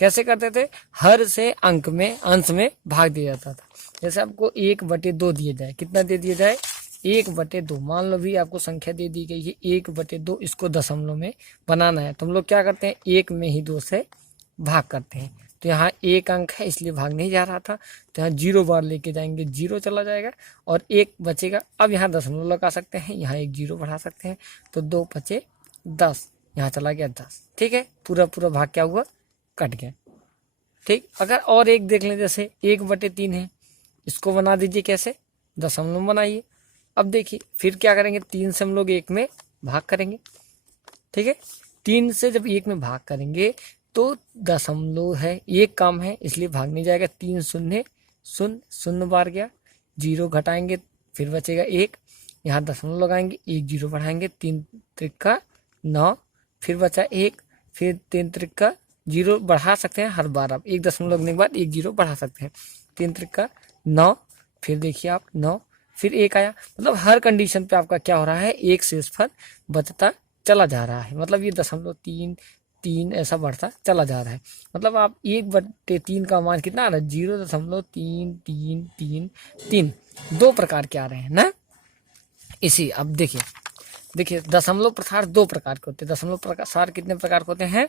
कैसे करते थे, हर से अंक में अंश में भाग दिया जाता था। जैसे आपको 1/2 दिया जाए, कितना दे दिया जाए, 1/2। मान लो भी आपको संख्या दे दी गई है 1/2, इसको दशमलव में बनाना है तो हम लोग क्या करते हैं, 1 में ही 2 से भाग करते हैं। तो यहाँ 1 अंक है इसलिए भाग नहीं जा रहा था, तो यहाँ 0 बार लेके जाएंगे 0 चला जाएगा और 1 बचेगा। अब यहाँ दशमलव लगा सकते हैं, यहाँ एक 0 बढ़ा सकते हैं, तो 2 बचे 10, यहाँ चला गया 10। ठीक है, पूरा पूरा भाग क्या हुआ, कट गया। ठीक, अगर और एक देख लें, जैसे 1/3 है, इसको बना दीजिए कैसे, दशमलव बनाइए। अब देखिए फिर क्या करेंगे, 3 से हम लोग 1 में भाग करेंगे। ठीक है, 3 से जब 1 में भाग करेंगे तो दशमलव है, एक काम है इसलिए भाग नहीं जाएगा। 3 शून्य शून्य, शून्य बार गया, 0 घटाएंगे फिर बचेगा 1, यहाँ दशमलव लगाएंगे, 1 0 बढ़ाएंगे, 3 त्रिका 9, फिर बचा 1, फिर 3 त्रिका 0 बढ़ा सकते हैं हर बार, आप 1 दशमलव लगने के बाद 1 0 बढ़ा सकते हैं, 3 त्रिका 9, फिर देखिए आप 9, फिर 1 आया। मतलब हर कंडीशन पे आपका क्या हो रहा है, एक शेषफल बचता चला जा रहा है। मतलब ये 0.3 ऐसा बढ़ता चला जा रहा है। मतलब आप 1/3 का मान कितना आ रहा है, 0.3333, 2 प्रकार के आ रहे हैं ना। इसी अब देखिए दशमलव प्रसार 2 प्रकार के होते हैं। दशमलव प्रसार कितने प्रकार के होते हैं,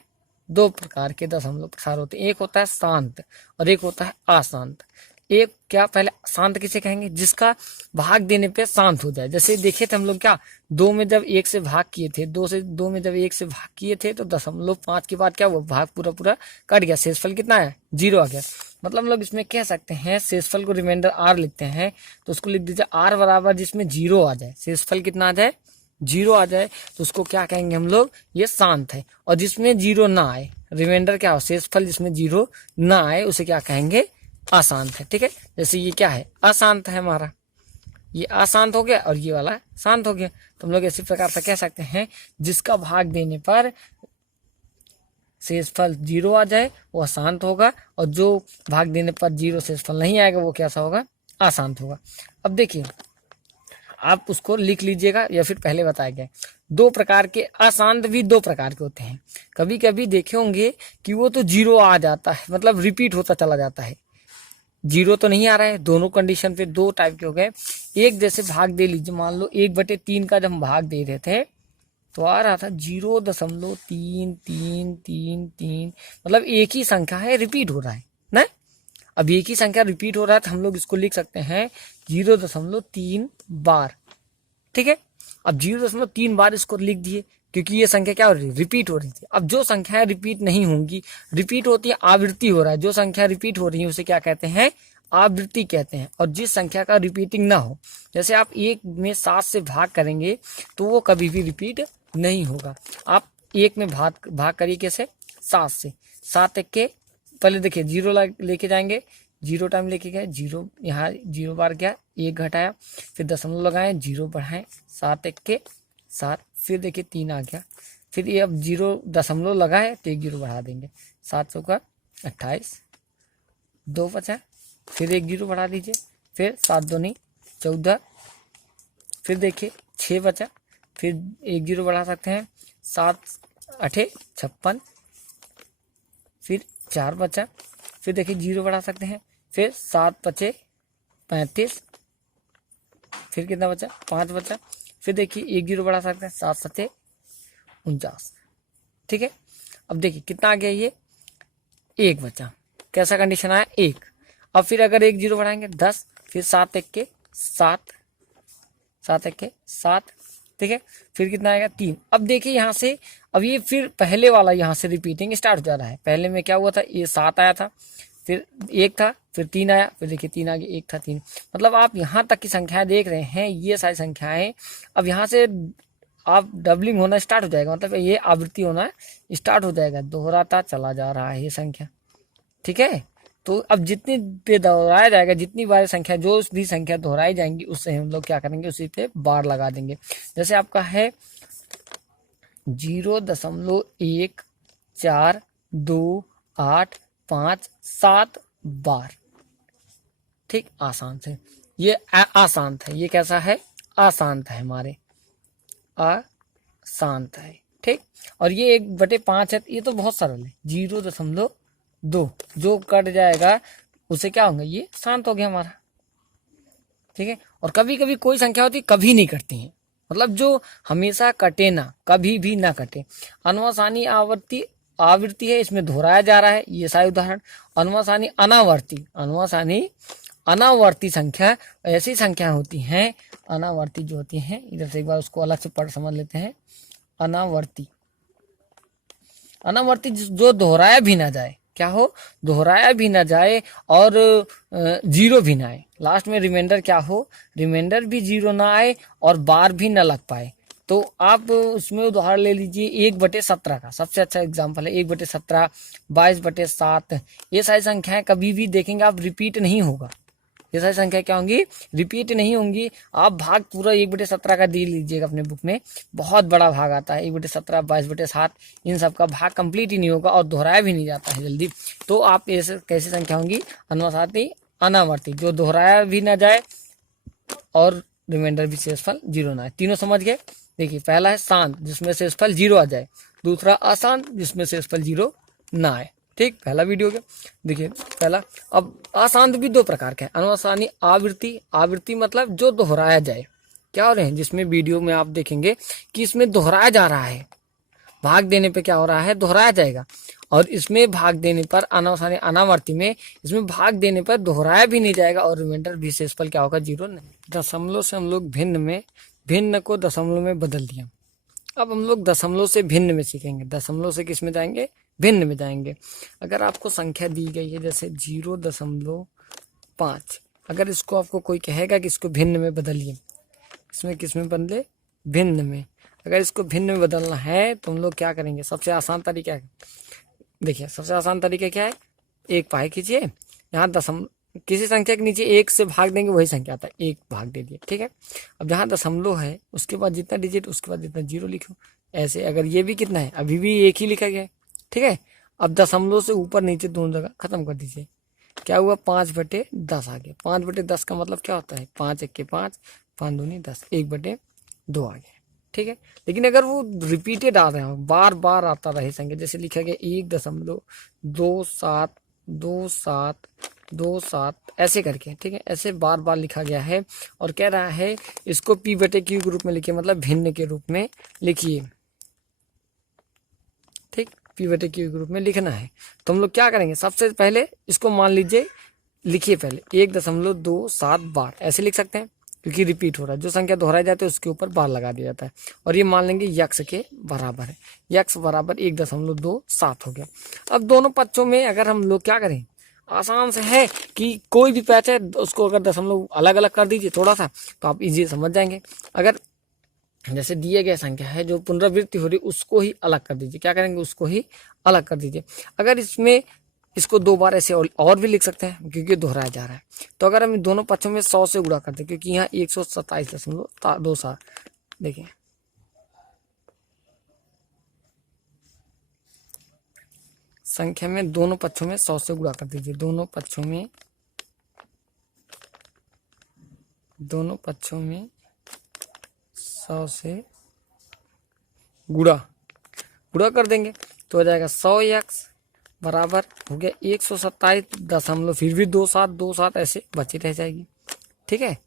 2 प्रकार के दशमलव प्रसार होते हैं। एक होता है शांत और एक होता है अशांत। एक क्या, पहले शांत किसे कहेंगे, जिसका भाग देने पे शांत हो जाए। जैसे देखे थे हम लोग क्या, 2 में जब 1 से भाग किए थे, 2 में जब 1 से भाग किए थे तो 0.5 के बाद क्या हुआ, भाग पूरा पूरा कट गया, शेषफल कितना है, 0 आ गया। मतलब हम लोग इसमें कह सकते हैं, शेषफल को रिमाइंडर r लिखते हैं तो उसको लिख दीजिए r बराबर जिसमें 0 आ जाए, शेषफल कितना आ जाए, 0 आ जाए, तो उसको क्या कहेंगे हम लोग, ये शांत है। और जिसमें 0 ना आए, रिमाइंडर क्या हो, शेषफल जिसमें 0 ना आए, उसे क्या कहेंगे, अशांत है। ठीक है, जैसे ये क्या है, अशांत है हमारा, ये अशांत हो गया और ये वाला शांत हो गया। तो हम लोग इसी प्रकार से कह सकते हैं, जिसका भाग देने पर शेषफल 0 आ जाए वो अशांत होगा, और जो भाग देने पर 0 शेषफल नहीं आएगा वो कैसा होगा, अशांत होगा। अब देखिए आप उसको लिख लीजिएगा, या फिर पहले बताया गया, 2 प्रकार के अशांत भी 2 प्रकार के होते हैं। कभी कभी देखे होंगे कि वो तो 0 आ जाता है, मतलब रिपीट होता चला जाता है, 0 तो नहीं आ रहा है। दोनों कंडीशन पे 2 टाइप के हो गए। एक जैसे भाग दे लीजिए, मान लो 1/3 का जब हम भाग दे रहे थे तो आ रहा था 0.3333, मतलब एक ही संख्या है, रिपीट हो रहा है ना। अब एक ही संख्या रिपीट हो रहा है तो हम लोग इसको लिख सकते हैं 0.3 बार। ठीक है, अब 0.3 बार इसको लिख दिए, क्योंकि ये संख्या क्या हो रही है, रिपीट हो रही थी। अब जो संख्याएं रिपीट नहीं होंगी, रिपीट होती है, आवृत्ति हो रहा है, जो संख्या रिपीट हो रही है उसे क्या कहते हैं, आवृत्ति कहते हैं। और जिस संख्या का रिपीटिंग ना हो, जैसे आप 1 में 7 से भाग करेंगे तो वो कभी भी रिपीट नहीं होगा। आप 1 में भाग करिए कैसे, 7 से, 7 1 के, पहले देखिए 0 लेके जाएंगे, 0 टाइम लेके गए, 0 यहाँ 0 बार गया, 1 घटाया, फिर दशमलव लगाए, 0 बढ़ाएं, 7 1 के 7, फिर देखिए 3 आ गया, फिर ये अब 0 दशमलव लगाए तो 1 0 बढ़ा देंगे, 7 चौका 28, 2 बचा, फिर 1 0 बढ़ा दीजिए, फिर 7 दूनी 14, फिर देखिए 6 बचा, फिर 1 0 बढ़ा सकते हैं, 7 8 56, फिर 4 बचा, फिर देखिए 0 बढ़ा सकते हैं, फिर 7 बचे 35, फिर कितना बचा, 5 बचा, फिर देखिए 1 0 बढ़ा सकते हैं, 7 7 49। ठीक है, अब देखिए कितना आ गया, ये 1 बचा, कैसा कंडीशन आया, 1। अब फिर अगर 1 0 बढ़ाएंगे 10, फिर 7 1 के 7, 7 1 के 7, ठीक है, फिर कितना आएगा, 3। अब देखिए यहाँ से, अब ये फिर पहले वाला यहाँ से रिपीटिंग स्टार्ट हो जा रहा है। पहले में क्या हुआ था, ये 7 आया था, फिर 1 था, फिर 3 आया, फिर देखिए 3 आ गया, 1 था 3। मतलब आप यहाँ तक की संख्याएं देख रहे हैं, ये सारी संख्याएं, अब यहाँ से आप डबलिंग होना स्टार्ट हो जाएगा, मतलब ये आवृत्ति होना स्टार्ट हो जाएगा, दोहराता चला जा रहा है ये संख्या। ठीक है, तो अब जितनी पे दोहराया जाएगा, जितनी बार संख्या, जो भी संख्या दोहराई जाएंगी उससे हम लोग क्या करेंगे, उसी पे बार लगा देंगे। जैसे आपका है 0.142857 बार। ठीक, आसान है ये, अशांत है, ये कैसा है, अशांत है, हमारे अशांत है। ठीक, और ये 1/5 है, ये तो बहुत सरल है, 0.5 2, जो कट जाएगा उसे क्या होगा, ये शांत हो गया हमारा। ठीक है। और कभी कभी कोई संख्या होती है कभी नहीं कटती है, मतलब जो हमेशा कटे ना, कभी भी ना कटे। अनुवासानी आवर्ती आवृत्ति है, इसमें दोहराया जा रहा है, ये सारे उदाहरण। अनुवासानी अनावर्ती, अनुवासानी अनावर्ती संख्या, ऐसी संख्या होती हैं अनावर्ती जो होती हैं, इधर से एक बार उसको अलग से पढ़ समझ लेते हैं। अनावर्ती, अनावर्ती जो दोहराया भी ना जाए, क्या हो, दोहराया भी ना जाए और जीरो भी ना आए, लास्ट में रिमाइंडर क्या हो, रिमाइंडर भी जीरो ना आए और बार भी ना लग पाए। तो आप उसमें उदाहरण ले लीजिए 1/17 का, सबसे अच्छा एग्जाम्पल है 1/17, 22/7। ये सारी संख्याएं कभी भी देखेंगे आप रिपीट नहीं होगा, ये सारी संख्या क्या होंगी, रिपीट नहीं होंगी। आप भाग पूरा 1/17 का दे लीजिएगा अपने बुक में, बहुत बड़ा भाग आता है 1/17, 22/7, इन सब का भाग कंप्लीट ही नहीं होगा और दोहराया भी नहीं जाता है जल्दी। तो आप ऐसे कैसी संख्या होंगी, अनुवासाती अनावर्ती, जो दोहराया भी ना जाए और रिमाइंडर भी शेषफल जीरो ना आए। तीनों समझ गए। देखिए पहला है शांत, जिसमें शेषफल जीरो आ जाए, दूसरा अशांत, जिसमें शेषफल जीरो ना आए। ठीक, पहला वीडियो गया। देखिए पहला। अब अशांत भी दो प्रकार के हैं, अनुसानी आवृत्ति, आवृत्ति मतलब जो दोहराया जाए, क्या हो रहे हैं, जिसमें वीडियो में आप देखेंगे कि इसमें दोहराया जा रहा है, भाग देने पे क्या हो रहा है, दोहराया जाएगा। और इसमें भाग देने पर अनावसानी अनावर्ती में इसमें भाग देने पर दोहराया भी नहीं जाएगा और रिमाइंडर भी शेषफल क्या होगा, जीरो नहीं। दशमलव से हम लोग भिन्न में, भिन्न को दशमलव में बदल दिया। अब हम लोग दशमलव से भिन्न में सीखेंगे। दशमलव से किस में जाएंगे, भिन्न में जाएंगे। अगर आपको संख्या दी गई है जैसे 0.5, अगर इसको आपको कोई कहेगा कि इसको भिन्न में बदलिए, इसमें किस में बदले, भिन्न में। अगर इसको भिन्न में बदलना है तो हम लोग क्या करेंगे, सबसे आसान तरीका है, देखिए सबसे आसान तरीका क्या है, एक पाई कीजिए, यहाँ दशम किसी संख्या के नीचे एक से भाग देंगे वही संख्या आता है, एक भाग दे दिए। ठीक है। अब जहाँ दशमलव है उसके बाद जितना डिजिट उसके बाद जितना जीरो लिखो, ऐसे। अगर ये भी कितना है, अभी भी एक ही लिखा गया है। ठीक है। अब दशमलव से ऊपर नीचे दोनों जगह खत्म कर दीजिए, क्या हुआ, 5/10 आ गया। 5/10 का मतलब क्या होता है, 5 1 के 5, 5 दूनी 10, 1/2 आ गया। ठीक है। लेकिन अगर वो रिपीटेड आ रहे हो, बार बार आता रहे संख्या, जैसे लिखा गया 1.272727 ऐसे करके, ठीक है, ऐसे बार बार लिखा गया है और कह रहा है इसको P/Q के रूप में लिखिए, मतलब भिन्न के रूप में लिखिए। ठीक, P/Q के रूप में लिखना है। तो हम लोग क्या करेंगे, सबसे पहले इसको मान लीजिए, लिखिए पहले 1.27 बार, ऐसे लिख सकते हैं क्योंकि रिपीट हो रहा है, जो संख्या दोहराई जाती है उसके ऊपर बार लगा दिया जाता है। और ये मान लेंगे यक्स के बराबर है, यक्स बराबर 1.27 हो गया। अब दोनों पक्षों में अगर हम लोग क्या करें, आसान से है कि कोई भी पैच है उसको अगर दशमलव अलग अलग कर दीजिए थोड़ा सा, तो आप इजी समझ जाएंगे। अगर जैसे दिए गए संख्या है जो पुनरावृत्ति हो रही उसको ही अलग कर दीजिए, क्या करेंगे, उसको ही अलग कर दीजिए। अगर इसमें इसको 2 बार ऐसे और भी लिख सकते हैं क्योंकि दोहराया जा रहा है। तो अगर हम दोनों पक्षों में 100 से गुणा करते हैं, क्योंकि यहाँ 127.27, देखिए संख्या में दोनों पक्षों में 100 से गुणा कर दीजिए, दोनों पक्षों में 100 से गुणा कर देंगे तो हो जाएगा 100x बराबर हो गया 127 फिर भी 27 ऐसे बची रह जाएगी। ठीक है।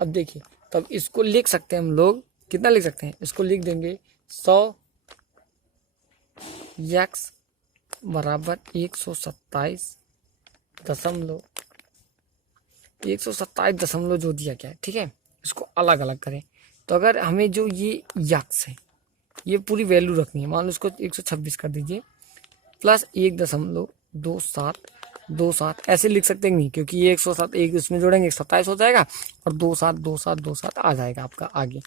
अब देखिए, तब इसको लिख सकते हैं हम लोग, कितना लिख सकते हैं, इसको लिख देंगे 100x बराबर 127 जो दिया गया है। ठीक है। इसको अलग अलग करें तो अगर हमें जो ये यक्स है ये पूरी वैल्यू रखनी है, मान लो इसको 126 कर दीजिए प्लस 1.27 ऐसे लिख सकते हैं नहीं, क्योंकि ये 107 एक इसमें जोड़ेंगे 27 हो जाएगा और 27 आ जाएगा आपका आगे।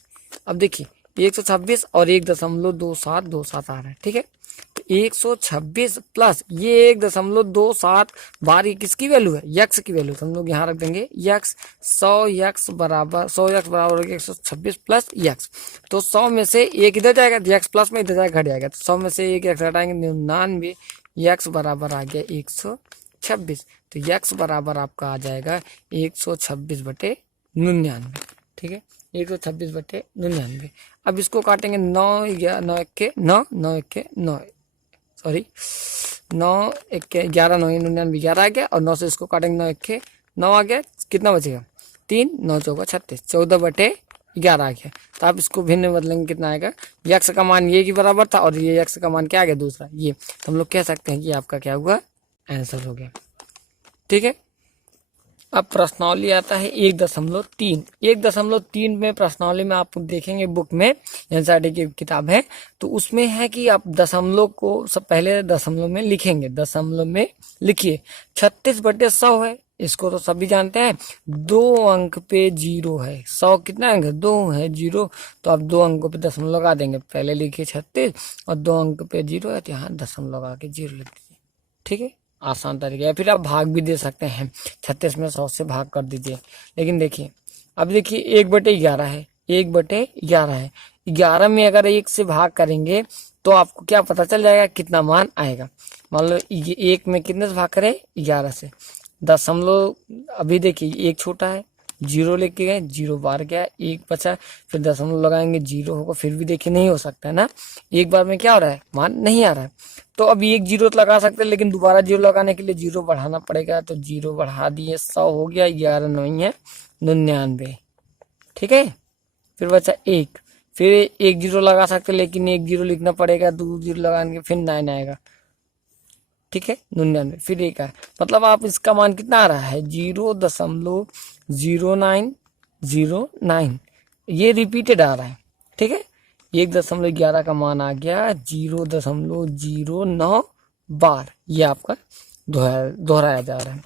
अब देखिए 126 और 1.27 आ रहा है। ठीक है। तो 126 प्लस ये 1.27 बार, ये किसकी वैल्यू है, यक्स की वैल्यू। तो हम लोग यहाँ रख देंगे यक्स, 100x बराबर 126 प्लस यक्स। तो 100 में से एक इधर जाएगा, यक्स प्लस में इधर जाएगा, घट जाएगा। तो 100 में से एक यक्स घटाएंगे 99, यक्स बराबर आ गया 126। तो यक्स बराबर आपका आ जाएगा 126/99। ठीक है। 126/99। अब इसको काटेंगे 9 या 9 1 के 9, 9 1 के 9, सॉरी 9 1 11 9 99 11 आ गया, और 9 से इसको काटेंगे 9 1 9 आ गया, कितना बचेगा 3, 9 चौका 36, 14/11 आ गया। तो आप इसको भिन्न बदलेंगे कितना आएगा, यक्स का मान ये के बराबर था और ये यक्स का मान क्या आ गया दूसरा ये, तो हम लोग कह सकते हैं कि आपका क्या हुआ आंसर हो गया। ठीक है, अब प्रश्नावली आता है 1.3। 1.3 में प्रश्नावली में आप देखेंगे बुक में, एनसीईआरटी की किताब है, तो उसमें है कि आप दशमलव को सब पहले दशमलव में लिखेंगे। दशमलव में लिखिए 36/100 है, इसको तो सभी जानते हैं। 2 अंक पे 0 है, 100 कितना अंक है 2 है, 0, तो आप 2 अंकों पे दशमलव लगा देंगे। पहले लिखिए 36 और 2 अंक पे 0 है, तो यहाँ दशमलव लगा के 0 लिख दीजिए। ठीक है, आसान तरीका है। फिर आप भाग भी दे सकते हैं, 36 में 100 से भाग कर दीजिए। लेकिन देखिए, अब देखिए 1/11 है, 1/11 है, 11 में अगर 1 से भाग करेंगे तो आपको क्या पता चल जाएगा कितना मान आएगा। मान लो ये 1 में कितने से भाग करें 11 से, दशमलव अभी देखिए 1 छोटा है, 0 लेके गए, 0 बार गया, 1 बचा, फिर दशमलव लगाएंगे 0 होगा, फिर भी देखिए नहीं हो सकता है ना, एक बार में क्या हो रहा है मान नहीं आ रहा है। तो अब 1 0 तो लगा सकते हैं, लेकिन दोबारा 0 लगाने के लिए 0 बढ़ाना पड़ेगा, तो 0 बढ़ा दिए, 100 हो गया, 11 नहीं है 99। ठीक है, फिर बचा 1, फिर 1 0 लगा सकते हैं, लेकिन 1 0 लिखना पड़ेगा, 2 0 लगाने के फिर 9 आएगा। ठीक है, 99 फिर 1 है, मतलब आप इसका मान कितना आ रहा है 0.0909, ये रिपीटेड आ रहा है। ठीक है, 1.11 का मान आ गया 0.09 बार, ये आपका दोहराया जा रहा है।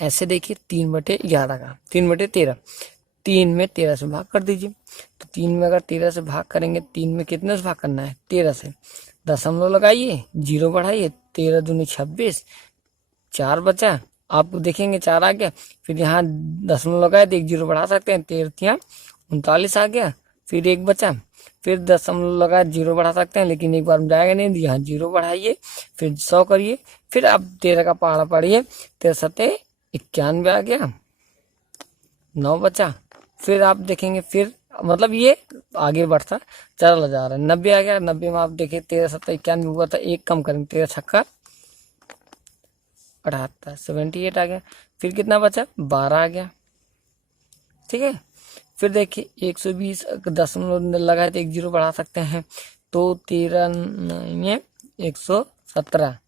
ऐसे देखिए 3/11 का 3/13, 3 में 13 से भाग कर दीजिए। तो 3 में अगर 13 से भाग करेंगे, 3 में कितने से भाग करना है 13 से, दशमलव लगाइए, 0 बढ़ाइए, 13 दूनी 26, 4 बचा, आप देखेंगे 4 आ गया, फिर यहाँ दशमलव लगाए तो 1 0 बढ़ा सकते हैं, 13 39 आ गया, फिर 1 बचा, फिर दशमलव लगाए 0 बढ़ा सकते हैं, लेकिन एक बार में जाएगा नहीं, यहाँ 0 बढ़ाइए, फिर 100 करिए, फिर अब 13 का पहाड़ा पढ़िए, 13 सत्ते 91 आ गया, 9 बचा, फिर आप देखेंगे फिर मतलब ये आगे बढ़ता चला जा रहा है। 90 आ गया, 90 में आप देखिए 13 सत्तर 91 हुआ था, एक कम करेंगे, 13 छक्का 78, 78 आ गया, फिर कितना बचा 12 आ गया। ठीक है, फिर देखिए 120 दशमलव लगाए तो 1 0 बढ़ा सकते हैं, तो 13 नहीं 117,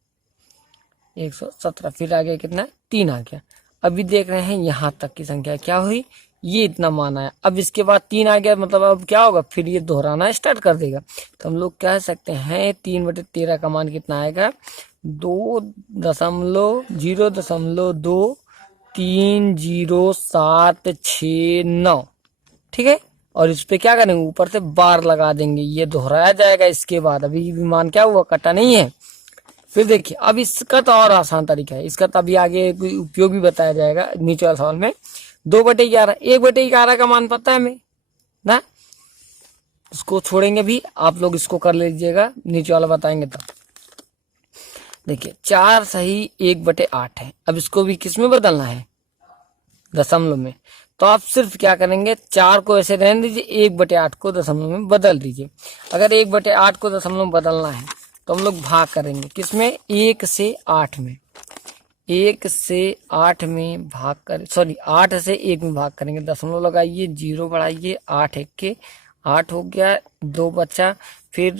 117, फिर आ गया कितना 3 आ गया। अभी देख रहे हैं यहाँ तक की संख्या क्या हुई, ये इतना मान आया। अब इसके बाद 3 आ गया, मतलब अब क्या होगा फिर ये दोहराना स्टार्ट कर देगा। तो हम लोग कह सकते हैं 3/13 का मान कितना आएगा 2.020307669। ठीक है, और इस पे क्या करेंगे ऊपर से बार लगा देंगे, ये दोहराया जाएगा। इसके बाद अभी भी मान क्या हुआ कटा नहीं है। फिर देखिए अब इसका तो और आसान तरीका है, इसका तो अभी आगे उपयोग भी बताया जाएगा नीचे वाले सवाल में। 2/11, 1/11 का मान पता है हमें ना, इसको छोड़ेंगे भी, आप लोग इसको कर लीजिएगा, नीचे वाला बताएंगे तब। देखिए 4 सही 1/8 है, अब इसको भी किस में बदलना है दशमलव में, तो आप सिर्फ क्या करेंगे 4 को ऐसे रहने दीजिए, 1/8 को दशमलव में बदल दीजिए। अगर 1/8 को दशमलव में बदलना है तो हम लोग भाग करेंगे किसमें 1 से 8 में, 1 से 8 में भाग कर, सॉरी 8 से 1 में भाग करेंगे, दशमलव लगाइए, 0 बढ़ाइए, 8 1 के 8 हो गया, 2 बचा, फिर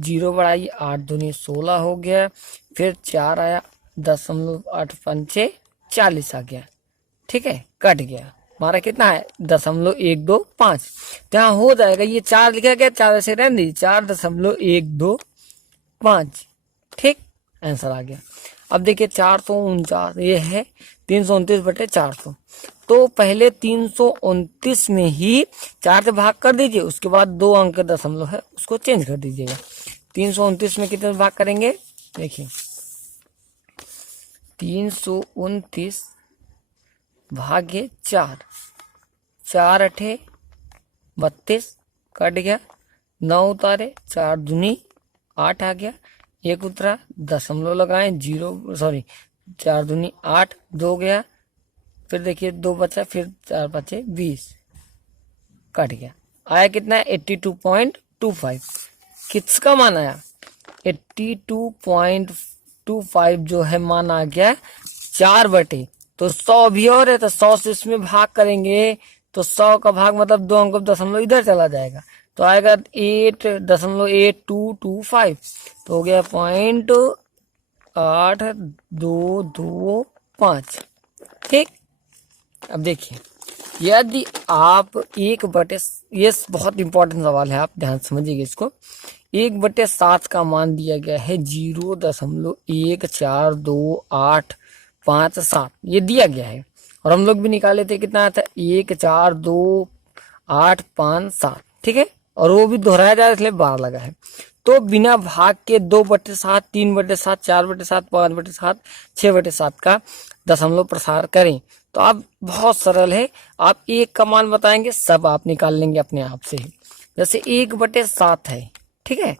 0 बढ़ाइए, 8 दूनी 16 हो गया, फिर 4 आया, 0.8 पंचे 40 आ गया। ठीक है, कट गया, हमारा कितना है 0.125, जहाँ हो जाएगा ये 4 लिखा गया, 4 से रहने दीजिए, 4.125। ठीक, आंसर आ गया। अब देखिए 449, ये है 329/400, तो पहले 329 में ही 4 से भाग कर दीजिए, उसके बाद 2 अंक का दशमलव है उसको चेंज कर दीजिएगा। 329 में कितने से भाग करेंगे, देखिए 329 भागे 4, 4 8 32, कट गया, 9 उतारे, 4 दूनी 8 आ गया, 1 उतरा, दशमलव लगाएं, 0 सॉरी 4 दूनी 8, 2 गया, फिर देखिए 2 बचा, फिर 4 बचे 20, कट गया, आया कितना 82.25। किसका मान आया 82.25 825 जो है मान आ गया 4 बटे, तो 100 भी और है तो 100 से इसमें भाग करेंगे तो 100 का भाग मतलब 2 अंक दशमलव इधर चला जाएगा तो आएगा 8.8225, तो हो गया 0.8225। ठीक, अब देखिए यदि आप 1/, ये बहुत इंपॉर्टेंट सवाल है, आप ध्यान समझिएगा इसको। 1/7 का मान दिया गया है 0.142857, ये दिया गया है और हम लोग भी निकाले थे, कितना आता है 142,857। ठीक है, और वो भी दोहराया जा रहा है इसलिए 12 लगा है। तो बिना भाग के 2/7, 3/7, 4/7, 5/7, 6/7 का दशमलव प्रसार करें तो आप बहुत सरल है, आप 1 का मान बताएंगे सब आप निकाल लेंगे अपने आप से। जैसे 1/7 है, ठीक है,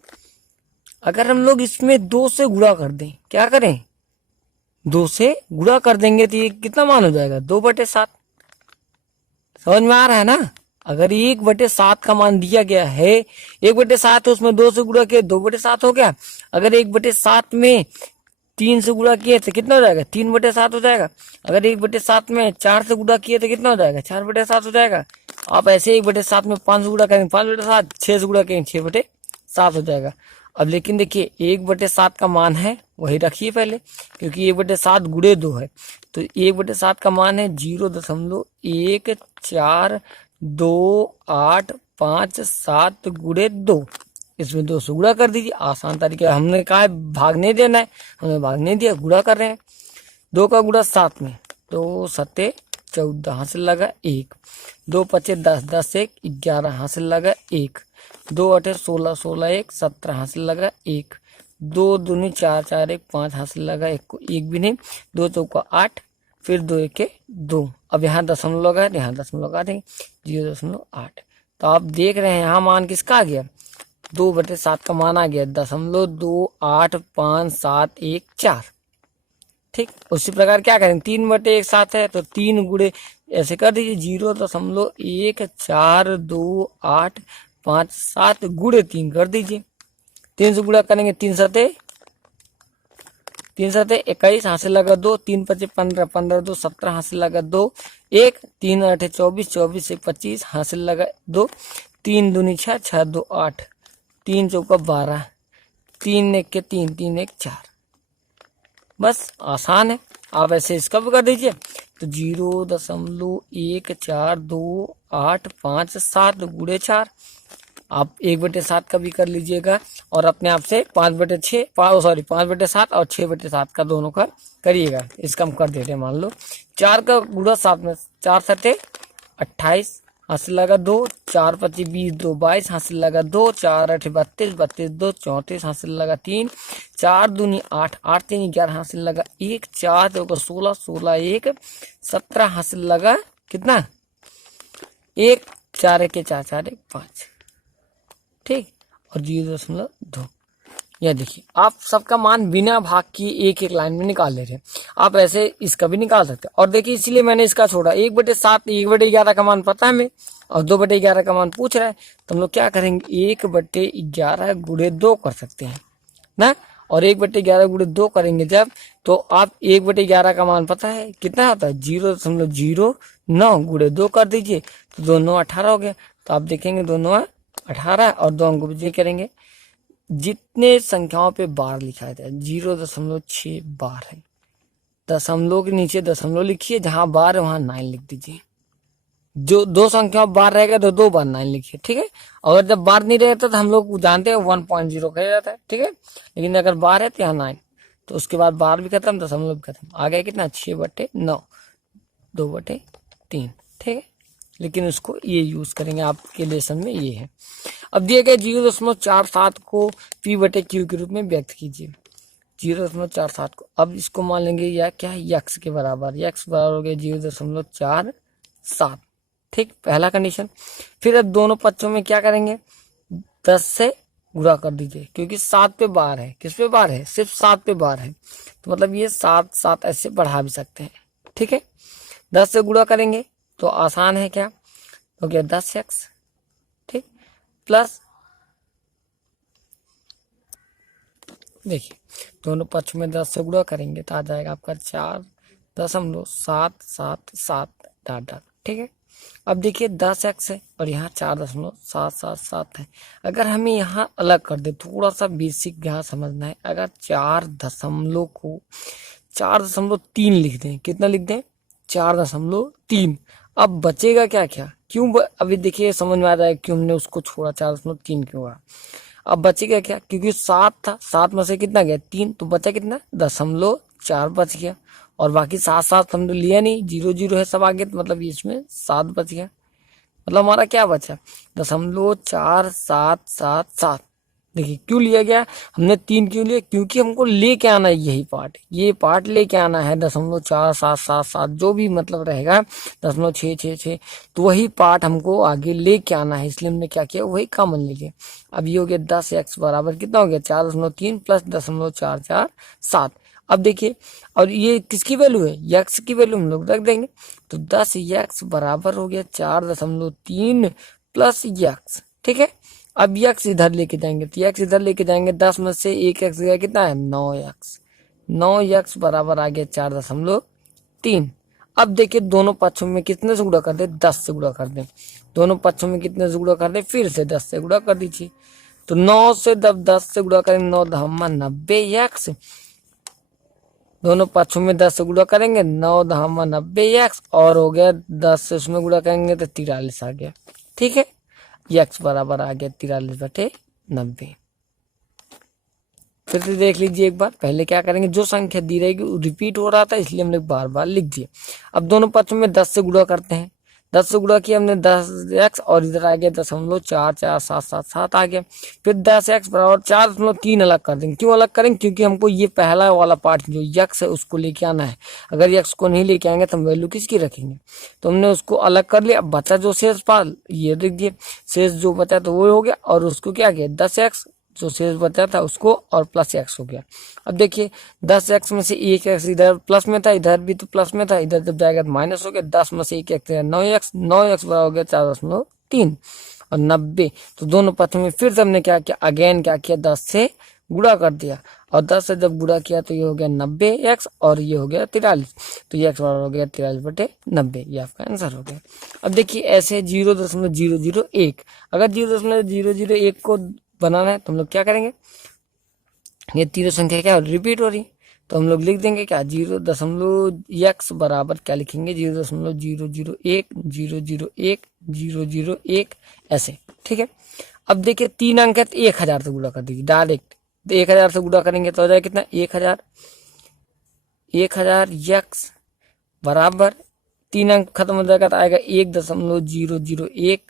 अगर हम लोग इसमें 2 से गुणा कर दें, क्या करें 2 से गुणा कर देंगे तो ये कितना मान हो जाएगा 2/7। समझ में आ रहा है ना। अगर 1/7 का मान दिया गया है, 1/7 है उसमें 2 से गुणा किया 2/7 हो गया। अगर 1/7 में 3 से गुणा किए तो कितना हो जाएगा 3/7 हो जाएगा। अगर 1/7 में 4 से गुणा किए तो कितना हो जाएगा 4/7 हो जाएगा। आप ऐसे 1/7 में 5 से गुणा करेंगे 5/7, 6 से गुणा करेंगे 6/7 हो जाएगा। अब लेकिन देखिए 1/7 का मान है वही रखिए पहले, क्योंकि 1/7 गुणे 2 है, तो 1/7 का मान है 0.142857 गुणे 2। इसमें 2 से गुणा कर दीजिए, आसान तरीके। हमने कहा है भाग नहीं देना है, हमने भाग नहीं दिया, गुणा कर रहे हैं। 2 का गुणा 7 में, 2 सत्ते 14 हासिल लगा 1, 2 पचे 10, 10 1 11 हासिल लगा 1, 2 अठे 16, 16 1 17 हासिल लगा 1, 2 दूनी 4, 4 1 5 हासिल लगा 1 को 1 भी नहीं, 2 चौका 8, फिर 2 1 2। अब यहाँ दशमलव लगा है, यहाँ दशमलव लगा देंगे 0.8। तो आप देख रहे हैं यहाँ मान किसका आ गया 2/7 का मान आ गया 0.28574। ठीक, उसी प्रकार क्या करें 3/7 है तो 3 गुणे ऐसे कर दीजिए 0.1428557 गुणे 3 कर दीजिए। 3 से गुणा करेंगे 3 सते 21 हासिल लगा 2, 3 पचे 15, 15 2 17 हासिल लगा 2 1, 3 अठे 24, 24 से 25 हासिल लगा 2, 3 दूनी 6, 6 2 8, 3 चौका 12, 3 1 के 3, 3 1 4। बस आसान है, आप ऐसे इसका भी कर दीजिए तो 0.1428557 गुणे 4। आप 1/7 का भी कर लीजिएगा और अपने आप से 5/7 और 6/7 का दोनों का करिएगा। इसका हम कर देते हैं, मान लो 4 का गुणा 7 में 4 सते 28 हासिल लगा 2, 4 25 20 2 22 हासिल लगा 2, 4 8 32 32 2 34 हासिल लगा 3, 4 दूनी 8 8 3 11 हासिल लगा 1, 4 चौका 16 16 1 17 हासिल लगा कितना 1, 4 1 4 4 1 5। ठीक, और 0.2। यह देखिए आप सबका मान बिना भाग की एक एक लाइन में निकाल ले रहे हैं, आप ऐसे इसका भी निकाल सकते हैं। और देखिए इसीलिए मैंने इसका छोड़ा 1/7, 1/11 का मान पता है हमें और 2/11 का मान पूछ रहा है, तो हम लोग क्या करेंगे 1/11 गुणे 2 कर सकते हैं ना। और 1/11 गुणे 2 करेंगे जब, तो आप 1/11 का मान पता है कितना होता है 0.09 गुणे 2 कर दीजिए तो दोनों 18 हो गए। तो आप देखेंगे दोनों 18 और 2 अंक विजय करेंगे। जितने संख्याओं पे बार लिखा जाता है 0.6 बार है, दशमलव के नीचे दशमलव लिखिए, जहां बार है वहां 9 लिख दीजिए। जो 2 संख्या बार रहेगा तो 2 बार 9 लिखिए। ठीक है, अगर जब बार नहीं रहता तो हम लोग जानते हैं 1.0 कहा जाता है। ठीक है, लेकिन अगर बार है तो यहाँ 9, तो उसके बाद बार भी खत्म दशमलव भी खत्म, आ गया कितना 6/9 2/3। ठीक है, लेकिन उसको ये यूज करेंगे, आपके लेसन में ये है। अब दिए गए 0.47 को P/Q के रूप में व्यक्त कीजिए। 0.47 को अब इसको मान लेंगे या क्या है यक्स के बराबर, यक्स बराबर हो गया 0.47। ठीक, पहला कंडीशन। फिर अब दोनों पक्षों में क्या करेंगे 10 से गुणा कर दीजिए, क्योंकि 7 पे बार है। किस पे बार है सिर्फ 7 पे बार है, तो मतलब ये 7 7 ऐसे बढ़ा भी सकते हैं। ठीक है, 10 से गुणा करेंगे तो आसान है, क्या हो गया 10x। ठीक, प्लस देखिए दोनों पक्ष में 10 से गुणा करेंगे तो आ जाएगा आपका 4.777 डॉट डॉट। ठीक है, अब देखिए 10x है और यहाँ 4.777 है। अगर हमें यहाँ अलग कर दे, थोड़ा सा बेसिक यहाँ समझना है। अगर 4 दशमलव को 4.3 लिख दें, कितना लिख दें 4.3, अब बचेगा क्या क्या, अभी देखिए समझ में आ जाएगा क्यों हमने उसको छोड़ा, 4.3 क्यों हुआ। अब बचेगा क्या, क्योंकि 7 था, 7 में से कितना गया 3, तो बचा कितना 0.4 बच गया। और बाकी 7 हमने लिया नहीं, 0 है सब आगे, तो मतलब इसमें 7 बच गया। मतलब हमारा क्या बचा 0.4777। देखिए क्यों लिया गया, हमने 3 क्यों लिया, क्योंकि हमको लेके आना है यही पार्ट, ये पार्ट लेके आना है 0.4777 जो भी मतलब रहेगा 0.666, तो वही पार्ट हमको आगे लेके आना है, इसलिए हमने क्या किया वही कॉमन ले लिया। अब ये हो गया 10x बराबर कितना हो गया 4.3 प्लस 0.447। अब देखिए, और ये किसकी वैल्यू है, यक्स की वैल्यू हम लोग रख देंगे, तो 10x बराबर हो गया 4.3 प्लस यक्स। ठीक है, अब यक्स इधर लेके जाएंगे, तो यक्स इधर लेके जाएंगे, 10 में से 1 एक्स गया, कितना है 9x। 9x बराबर आ गया 4.3। अब देखिए दोनों पक्षों में कितने से गुणा कर दे, 10 से गुणा कर दे। दोनों पक्षों में कितने से गुणा कर दे, फिर से 10 से गुणा कर दीजिए। तो 9 से 10 से गुणा करेंगे, 9 धामा 90x। दोनों पक्षों में 10 से गुणा करेंगे, 9 धामा 90x, और हो गया 10 से उसमें गुणा करेंगे तो 43 आ गया। ठीक है, यक्स बराबर आ गया 43/90। फिर से देख लीजिए एक बार, पहले क्या करेंगे, जो संख्या दी रहेगी रिपीट हो रहा था इसलिए हमने बार बार लिख दिया। अब दोनों पक्षों में 10 से गुणा करते हैं, 10 से गुणा किया हमने 10x, और इधर आ गया 0.44777 आ गया। फिर 10x बराबर 4.3 अलग कर देंगे। क्यों अलग करेंगे, क्योंकि हमको ये पहला वाला पार्ट जो यक्स है उसको लेके आना है। अगर यक्स को नहीं लेके आएंगे तो हम वैल्यू किसकी रखेंगे, तो हमने उसको अलग कर लिया। अब बचा जो शेष पाल, ये लिख दिए, शेष जो बचा तो वो हो गया, और उसको क्या किया 10x जो शेष बचा था उसको, और प्लस x हो गया। अब देखिए 10x में से 1x इधर प्लस में था, इधर भी तो प्लस में था, इधर जब जाएगा तो माइनस हो गया। 10 में से 1x 9x, 9x बराबर हो गया 4.3 और 90। तो दोनों पक्षों में फिर से हमने क्या किया, अगेन क्या किया 10 से गुणा कर दिया, और 10 से जब गुणा किया तो ये हो गया 90x, और ये हो गया 43, तो ये x बराबर हो गया 43/90। ये आपका आंसर हो गया। अब देखिए ऐसे 0.001, अगर 0.001 को बनाना है तो हम लोग क्या करेंगे, ये तीनों संख्या क्या रिपीट हो रही, तो हम लोग लिख देंगे क्या 0.x बराबर क्या लिखेंगे 0.001 001 001 ऐसे। ठीक है, अब देखिए 3 अंक है तो 1000 से गुणा कर दीजिए डायरेक्ट, तो 1000 से गुणा करेंगे तो हो जाएगा कितना 1000 यक्स बराबर 3 अंक खत्म हो जाएगा तो आएगा 1.001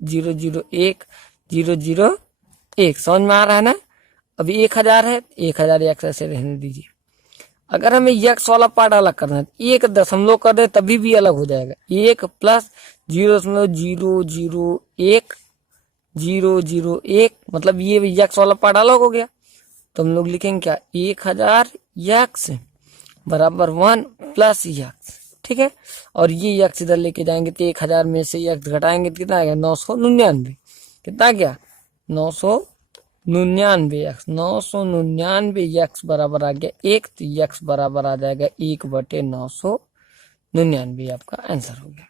001 001। समझ में आ रहा है ना। अभी 1000 है, 1000 यक्स ऐसे रहने दीजिए। अगर हमें यक्स वाला पार्ट अलग करना है, 1 दशमलव कर दे तभी भी अलग हो जाएगा। 1 प्लस 0.001 001, मतलब ये यक्स वाला पार्ट अलग हो गया। तो हम लोग लिखेंगे क्या 1000 यक्स बराबर 1 प्लस यक्स। ठीक है, और ये यक्स इधर लेके जाएंगे तो 1000 में से यक्स घटाएंगे तो कितना आएगा 999। कितना गया 999 यक्स, 999 यक्स बराबर आ गया 1, तो यक्स बराबर आ जाएगा 1/999। आपका आंसर हो गया।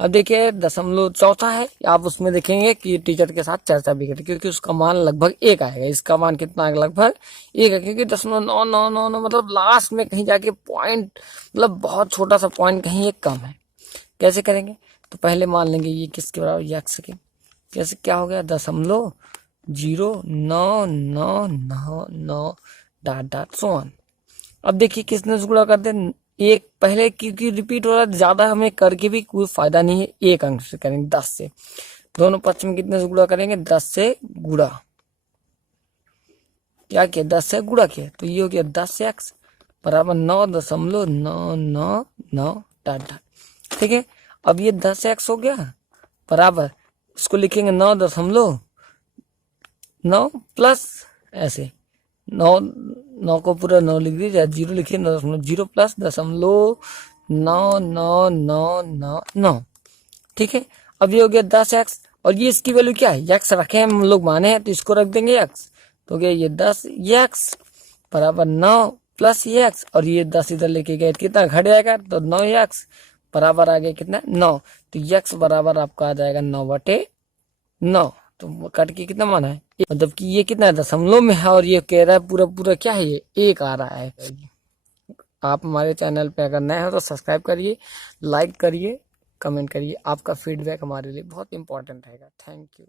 अब देखिए दशमलव चौथा है, आप उसमें देखेंगे कि टीचर के साथ चर्चा भी करें, क्योंकि उसका मान लगभग 1 आएगा। इसका मान कितना आएगा लगभग 1 है, क्योंकि 0.999 मतलब लास्ट में कहीं जाके पॉइंट, मतलब बहुत छोटा सा पॉइंट कहीं एक कम है। कैसे करेंगे, तो पहले मान लेंगे ये किसके बराबर यक्स के, कैसे क्या हो गया 0.0999 डॉट डॉट सो ऑन। अब देखिए किसने से गुणा कर दे, एक पहले क्योंकि रिपीट हो रहा है, ज्यादा हमें करके भी कोई फायदा नहीं है, 1 अंक से करेंगे 10 से। दोनों पक्ष में कितने से गुणा करेंगे 10 से गुणा, क्या किया 10 से गुणा किया, तो ये हो गया 10x बराबर 9.999 डॉट डॉट। ठीक है, अब ये 10x हो गया बराबर, इसको लिखेंगे 9.9 प्लस ऐसे 9 को पूरा 9 लिख दीजिए, 0 लिखिए 9.0 प्लस 0.99999। ठीक है, अब ये हो गया 10x, और ये इसकी वैल्यू क्या है, यक्स रखे हैं हम लोग माने हैं तो इसको रख देंगे यक्स, तो क्या ये 10x बराबर 9 प्लस x, और ये 10 इधर लेके गए कितना घट जाएगा, तो 9x बराबर आ गया कितना 9। तो x बराबर आपका आ जाएगा 9/9। तो कट के कितना माना है, मतलब कि ये कितना है, दशमलव में है, और ये कह रहा है पूरा पूरा क्या है, ये 1 आ रहा है। आप हमारे चैनल पे अगर नए हो तो सब्सक्राइब करिए, लाइक करिए, कमेंट करिए। आपका फीडबैक हमारे लिए बहुत इंपॉर्टेंट रहेगा। Thank you.